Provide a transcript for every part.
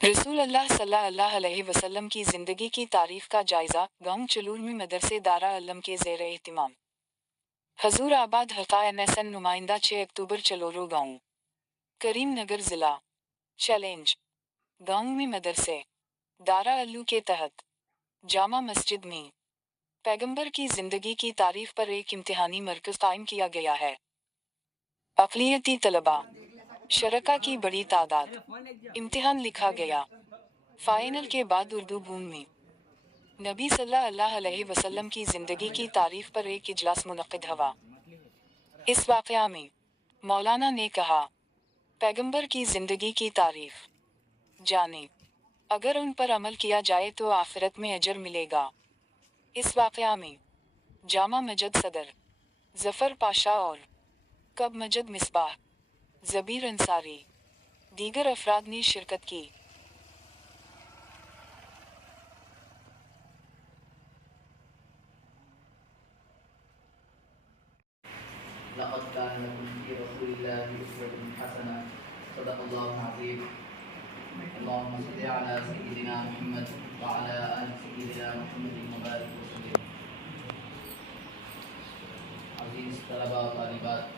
रसूल अल्लाह सल्लल्लाहु अलैहि वसल्लम की ज़िंदगी की तारीफ का जायज़ा। गाँव चलूर में मदरसे दारा अल्लम के ज़ेर एहतिमाम। हजूर आबाद हक़ा NSN नुमाइंदा 6 अक्टूबर चलोरो गाँव करीम नगर ज़िला। चैलेंज गाँव में मदरसे दारा अल्लू के तहत जामा मस्जिद में पैगंबर की ज़िंदगी की तारीफ पर एक इम्तिहानी मरकज़ कायम किया गया है। अक़लियती तलबा शरका की बड़ी तादाद इम्तिहान लिखा गया। फाइनल के बाद उर्दू भूमि में नबी सल्लल्लाहु अलैहि वसल्लम की ज़िंदगी की तारीफ पर एक इजलास मुनक़िद हुआ। इस वाक़या में मौलाना ने कहा, पैगंबर की ज़िंदगी की तारीफ जाने, अगर उन पर अमल किया जाए तो आखिरत में अजर मिलेगा। इस वाक़या में जामा मस्जिद सदर ज़फ़र पाशा और कब मस्जिद मिसबाह ज़बीर अंसारी दीगर अफराद ने शिरकत की। लक़द कान लकुम फ़ी रसूलिल्लाहि उस्वतुन हसना सदक़ल्लाहुल अज़ीम। अल्लाहुम्मा सल्लि अला सय्यिदिना मुहम्मद व अला आलि सय्यिदिना मुहम्मदिन व बारिक वसल्लिम। अज़ीज़ तलबा व तालिबात,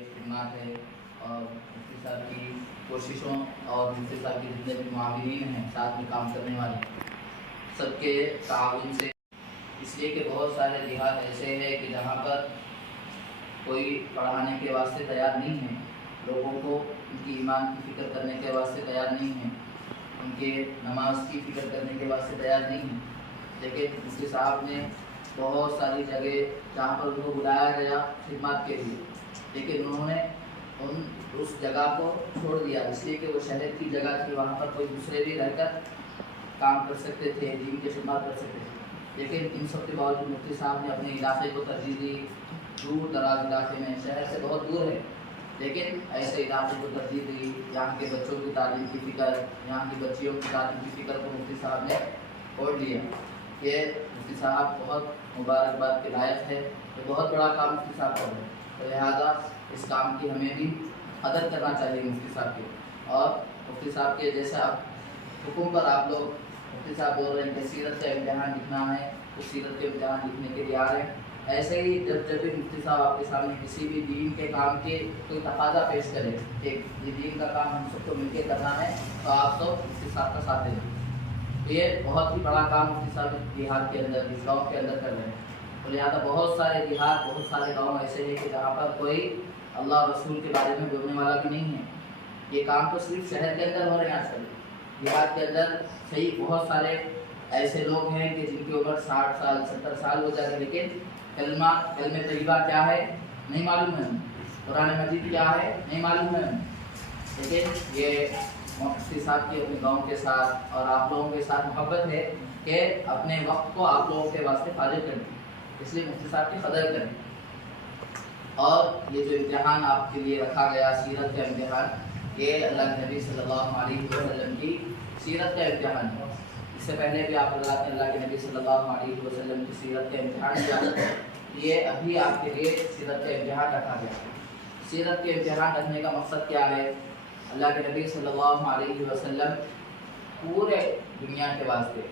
खिदमत है और मुफ्ती साहब की कोशिशों और मुफ्ती साहब के जितने भी मुआविरीन हैं, साथ में काम करने वाले, सबके ताउन से, इसलिए कि बहुत सारे देहात ऐसे हैं कि जहाँ पर कोई पढ़ाने के वास्ते तैयार नहीं है, लोगों को उनकी ईमान की फ़िक्र करने के वास्ते तैयार नहीं है, उनके नमाज की फ़िक्र करने के वास्ते तैयार नहीं है। लेकिन मुफ्ती साहब ने बहुत सारी जगह जहाँ पर उनको बुलाया गया खिदमत के लिए, लेकिन उन्होंने उस जगह को छोड़ दिया, इसलिए कि वो शहर की जगह थी, वहाँ पर कोई दूसरे भी रहकर काम कर सकते थे, दीन की खिदमत कर सकते थे। लेकिन इन सब के बावजूद मुफ्ती साहब ने अपने इलाके को तरजीह दी। दूर दराज इलाके में, शहर से बहुत दूर है, लेकिन ऐसे इलाके को तरजीह दी। यहाँ के बच्चों की तालीम की फ़िक्र, यहाँ की बच्चियों की तालीम की फ़िक्र को मुफ्ती साहब ने छोड़ लिया। ये मुफ्ती साहब बहुत मुबारकबाद के लायक है, तो बहुत बड़ा काम मुफ्ती साहब कर रहे हैं, तो लिहाजा इस काम की हमें भी कदर करना चाहिए मुफ्ती साहब की। और मुफ्ती साहब के जैसे आप हुक्म पर आप लोग, मुफ्ती साहब बोल रहे हैं कि सीरत का इम्तिहान लिखना है, तो सीरत के इम्तिहान लिखने के लिए आ रहे हैं। ऐसे ही जब भी मुफ्ती साहब आपके सामने किसी भी दीन के काम के कोई तकाजा पेश करे, एक ये दीन का काम हम सबको मिलकर करना है, तो आप सब मुफ्ती साहब का साथ देना। ये बहुत ही बड़ा काम मुफ्ती साहब बिहार के अंदर, इस गाँव के अंदर कर रहे हैं। तो लिहाजा बहुत सारे बिहार, बहुत सारे गाँव ऐसे हैं कि जहाँ पर कोई अल्लाह रसूल के बारे में बोलने वाला भी नहीं है। ये काम तो सिर्फ शहर के अंदर हो रहे हैं आजकल। बिहार के अंदर सही बहुत सारे ऐसे लोग हैं कि जिनकी उम्र 60 साल 70 साल हो जाए, लेकिन कलमे तैयबा क्या है नहीं मालूम है, कुरान मजीद क्या है नहीं मालूम है। लेकिन ये मुफ्ती साहब की अपने गाँव के साथ और आप लोगों के साथ मोहब्बत है कि अपने वक्त को आप लोगों के वास्ते फाजिल करें, इसलिए मुफ्ती साहब की कदर करें। और ये जो इम्तिहान आपके लिए रखा गया, सीरत का इम्तिहान, ये अल्लाह के नबी सल्लल्लाहु अलैहि वसल्लम की सीरत का इम्तिहान है। इससे पहले भी आप अल्लाह के नबी सल्लल्लाहु अलैहि वसल्लम की सीरत का इम्तिहान किया, ये अभी आपके लिए सीरत का इम्तिहान रखा गया। सीरत के इम्तिहान रखने का मकसद क्या है? अल्लाह के नबी सल्लल्लाहु अलैहि वसल्लम पूरे दुनिया के वास्ते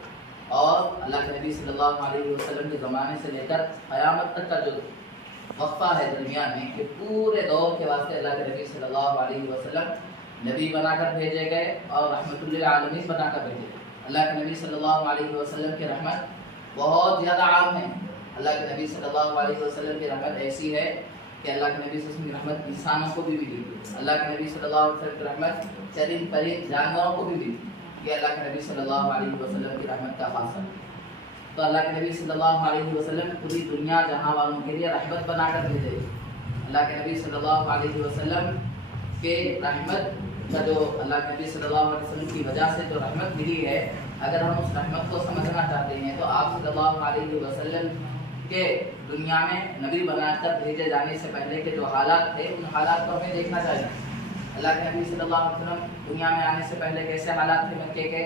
और अल्लाह के नबी सल्लल्लाहु अलैहि वसल्लम के ज़माने से लेकर क़यामत तक का जो वक्फा है दरमियान में, कि पूरे दौर के वास्ते अल्लाह के नबी सल्लल्लाहु अलैहि वसल्लम नबी बनाकर भेजे गए और रहमतुल लिल आलमीन बनाकर भेजे गए। अल्लाह के नबी सल्लल्लाहु अलैहि वसल्लम की रहमत बहुत ज़्यादा आम है। अल्लाह के नबी सल्लल्लाहु अलैहि वसल्लम की रहमत ऐसी है कि अल्लाह के नबी सल्लल्लाहु अलैहि वसल्लम की रहमत इंसानों को भी मिली, अल्लाह के नबी सल्लल्लाहु अलैहि वसल्लम की रहमत चरिंद परिंद जानवरों को भी मिली। ये अल्लाह के नबी सल्लल्लाहु अलैहि वसल्लम की रहमत का खासा। तो अल्लाह के नबी सल्लल्लाहु अलैहि वसल्लम पूरी दुनिया जहां वालों के लिए रहमत बनाकर भेजे। अल्लाह के नबी सल्लल्लाहु अलैहि वसल्लम के रहमत का जो अल्लाह के नबी सल्लल्लाहु अलैहि वसल्लम की वजह से जो रहमत मिली है, अगर हम उस रहमत को समझना चाहते हैं तो आप सल्लल्लाहु अलैहि वसल्लम के दुनिया में नबी बनाकर भेजे जाने से पहले के जो हालात थे, उन हालात को हमें देखना चाहिए। अल्लाह के नबी सल्लल्लाहु अलैहि वसल्लम दुनिया में आने से पहले कैसे हालात थे मक्के के?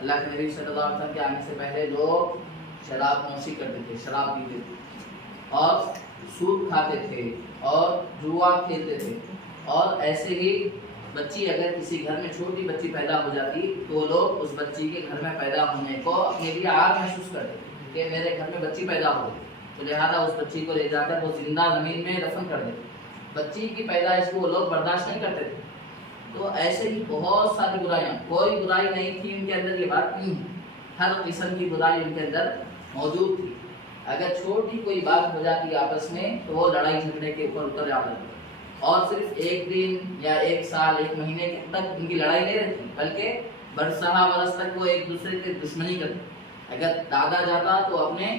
अल्लाह के नबी सल्लल्लाहु अलैहि वसल्लम के आने से पहले लोग शराब नोशी करते थे, शराब पीते थे और सूद खाते थे और जुआ खेलते थे और ऐसे ही بچی اگر کسی گھر میں چھوٹی بچی پیدا ہو جاتی تو وہ لوگ اس بچی کے گھر میں پیدا ہونے کو اپنے لیے آر محسوس کرتے کہ میرے گھر میں بچی پیدا ہو گئی، تو لہٰذا اس بچی کو لے جا کر وہ زندہ زمین میں دفن کر دیتے۔ بچی کی پیدائش کو وہ لوگ برداشت نہیں کرتے تھے۔ تو ایسے ہی بہت ساری برائیاں، کوئی برائی نہیں تھی ان کے اندر، یہ بات نہیں ہے، ہر قسم کی برائی ان کے اندر موجود تھی۔ اگر چھوٹی کوئی بات ہو جاتی آپس میں تو وہ لڑائی جھگڑے کے اوپر اتر جاتے تھے، اور صرف ایک دن یا ایک سال ایک مہینے تک ان کی لڑائی نہیں رہتی، بلکہ برسہ برس تک وہ ایک دوسرے کی دشمنی کرتے۔ اگر دادا جاتا تو اپنے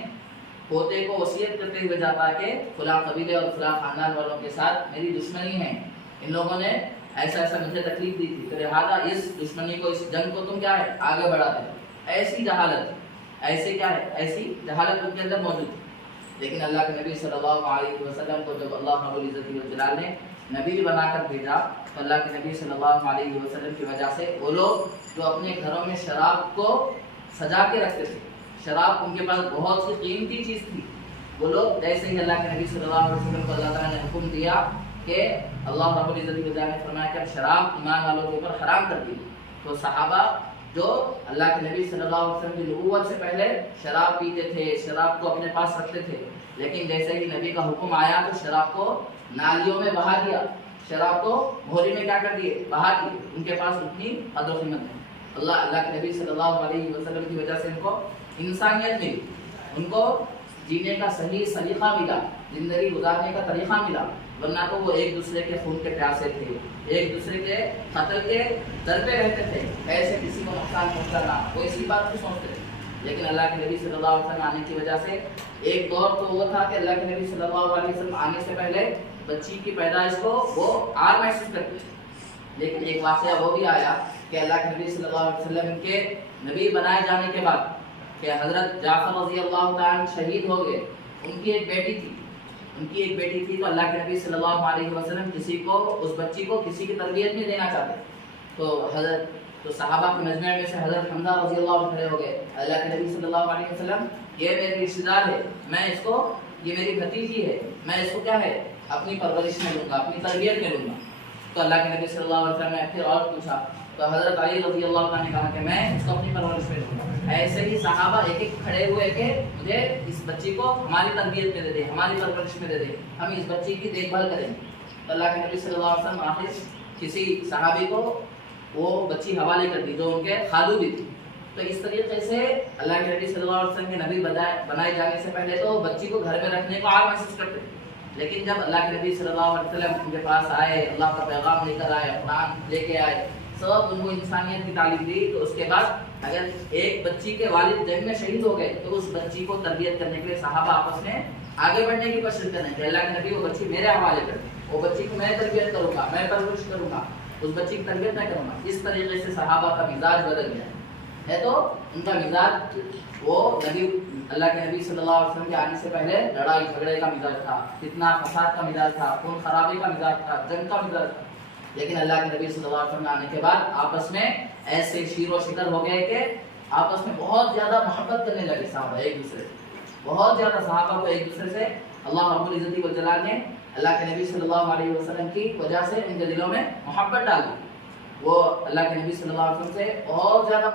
پوتے کو وصیت کرتے ہوئے جاتا کہ فلاں قبیلے اور فلاں خاندان والوں کے ساتھ میری دشمنی ہے، ان لوگوں نے ایسا ایسا مجھے تکلیف دی تھی، تو لہٰذا اس دشمنی کو، اس جنگ کو تم کیا ہے آگے بڑھا دے۔ ایسی جہالت، ایسے کیا ہے، ایسی جہالت ان کے اندر موجود ہے۔ لیکن اللہ کے نبی صلی اللہ علیہ وسلم کو جب اللہ رب العزت والجلال نے نبی بنا کر بھیجا تو اللہ کے نبی صلی اللہ علیہ وسلم کی وجہ سے وہ لوگ جو اپنے گھروں میں شراب کو سجا کے رکھتے تھے، شراب ان کے پاس بہت سی قیمتی چیز تھی، وہ لوگ جیسے ہی اللہ کے نبی صلی اللہ علیہ وسلم کو اللہ تعالیٰ نے حکم دیا کہ اللہ رب العزت والجلال نے فرمایا کہ اب شراب ایمان والوں کے اوپر حرام کر دی، تو صحابہ جو اللہ کے نبی صلی اللہ علیہ وسلم کی نبوت سے پہلے شراب پیتے تھے، شراب کو اپنے پاس رکھتے تھے، لیکن جیسے ہی نبی کا حکم آیا تو شراب کو نالیوں میں بہا دیا، شراب کو بھوری میں کیا کر دیے، بہا دیے، ان کے پاس اتنی قدر و قیمت نہیں۔ اللہ کے نبی صلی اللہ علیہ وسلم کی وجہ سے ان کو انسانیت ملی، ان کو جینے کا صحیح سلیقہ ملا، زندگی گزارنے کا طریقہ ملا، ورنہ تو وہ ایک دوسرے کے خون کے پیاسے تھے، ایک دوسرے کے قتل کے ڈر پہ رہتے تھے، ایسے کسی کو نقصان پہنچانا، وہ اسی بات کو سوچتے تھے۔ لیکن اللہ کے نبی صلی اللہ علیہ وسلم آنے کی وجہ سے ایک دور تو وہ تھا کہ اللہ کے نبی صلی اللہ علیہ وسلم آنے سے پہلے بچی کی پیدائش کو وہ آر محسوس کرتے تھے، لیکن ایک واقعہ وہ بھی آیا کہ اللہ کے نبی صلی اللہ علیہ وسلم کے نبی بنائے جانے کے بعد کہ حضرت جعفر رضی اللہ تعالیٰ شہید ہو گئے، ان کی ایک بیٹی تھی، تو اللہ کے نبی صلی اللہ علیہ وسلم کسی کو، اس بچی کو کسی کی تربیت میں دینا چاہتے، تو صحابہ کے مجمع میں سے حضرت حمزہ رضی اللہ عنہ کھڑے ہو گئے، اللہ کے نبی صلی اللہ علیہ وسلم یہ میری رشتہ دار ہے، میں اس کو، یہ میری بھتیجی ہے، میں اس کو کیا ہے اپنی پرورش میں لوں گا، اپنی تربیت میں لوں گا۔ تو اللہ کے نبی صلی اللہ علیہ وسلم نے پھر اور پوچھا تو حضرت علی رضی اللہ عنہ نے کہا کہ میں اس کو اپنی پرورش میں لوں گا۔ ایسے ہی صحابہ ایک ایک کھڑے ہوئے کہ مجھے اس بچی کو ہماری تربیت میں دے دے، ہماری پرورش میں دے دے، ہم اس بچی کی دیکھ بھال کریں گے۔ تو اللہ کے نبی صلی اللہ علیہ وسلم آخر کسی صحابی کو وہ بچی حوالے کر دی جو ان کے خالو بھی تھی۔ تو اس طریقے سے اللہ کے نبی صلی اللہ علیہ وسلم کے نبی بنائے جانے سے پہلے تو بچی کو گھر میں رکھنے کو آر محسوس کرتے، لیکن جب اللہ کے نبی صلی اللہ علیہ وسلم ان کے پاس آئے، اللہ کا پیغام لے کر آئے، قرآن لے کے آئے، سب ان کو انسانیت کی تعلیم دی، تو اس کے بعد اگر ایک بچی کے والد جنگ میں شہید ہو گئے تو اس بچی کو تربیت کرنے کے لیے صحابہ آپس میں آگے بڑھنے کی کوشش کریں کہ اللہ کے نبی وہ بچی میرے حوالے کر دیں، وہ بچی کو میں تربیت کروں گا، میں پرورش کروں گا، اس بچی کی تربیت میں کروں گا۔ اس طریقے سے صحابہ کا مزاج بدل گیا ہے، تو ان کا مزاج وہ نبی، اللہ کے نبی صلی اللہ علیہ وسلم کے آنے سے پہلے لڑائی جھگڑے کا مزاج تھا، فتنہ فساد کا مزاج تھا، خون خرابی کا مزاج تھا، جنگ کا مزاج تھا۔ لیکن اللہ کے نبی صلی اللہ علیہ وسلم آنے کے بعد آپس میں ایسے شیر و شکر ہو گئے کہ آپس میں بہت زیادہ محبت کرنے لگے صحابہ ایک دوسرے سے، بہت زیادہ صحابہ کو ایک دوسرے سے اللہ رب العزت والجلال نے اللہ کے نبی صلی اللہ علیہ وسلم کی وجہ سے ان کے دلوں میں محبت ڈال دی۔ وہ اللہ کے نبی صلی اللہ علیہ وسلم سے بہت زیادہ